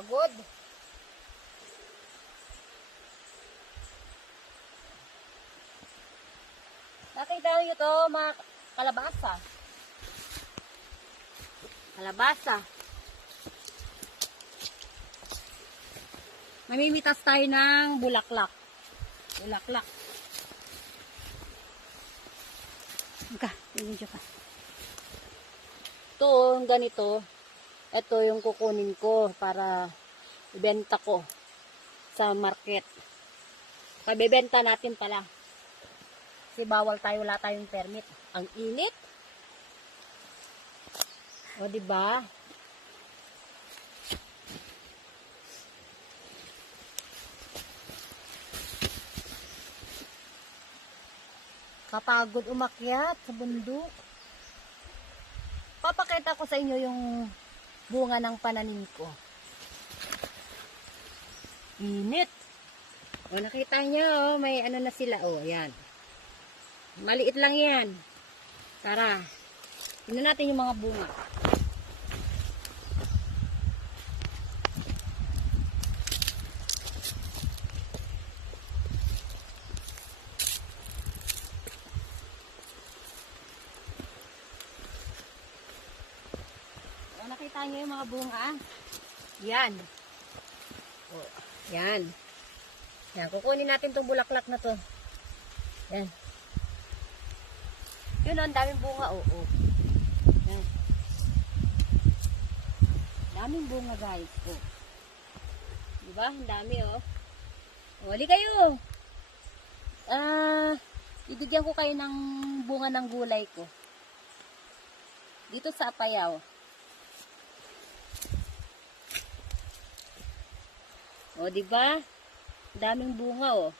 Nakakapagod. Nakita niyo to, mga kalabasa. Kalabasa. Mamimitas tayo ng bulaklak. Bulaklak. Ka, video ka. Ito, ganito. Ito yung kukunin ko para ibenta ko sa market. Pabibenta natin pala. Kasi bawal tayo, wala tayong permit. Ang init. O, diba? Kapagod umakyat sa bundok. Papakita ko sa inyo yung bunga ng pananim ko. Init. O, nakita nyo, may ano na sila. O, yan. Maliit lang yan. Tara. Tingnan natin yung mga bunga. Nakita nyo yung mga bunga. Yan. O, yan. Yan. Kukunin natin tong bulaklak na to. Yan. Yun o, ang daming bunga. Oo. Yan. Daming bunga, guys. O. Diba? Ang dami o. O, hali kayo. Ibigyan ko kayo ng bunga ng gulay ko. Dito sa Apayao. O, diba? Daming bunga, o.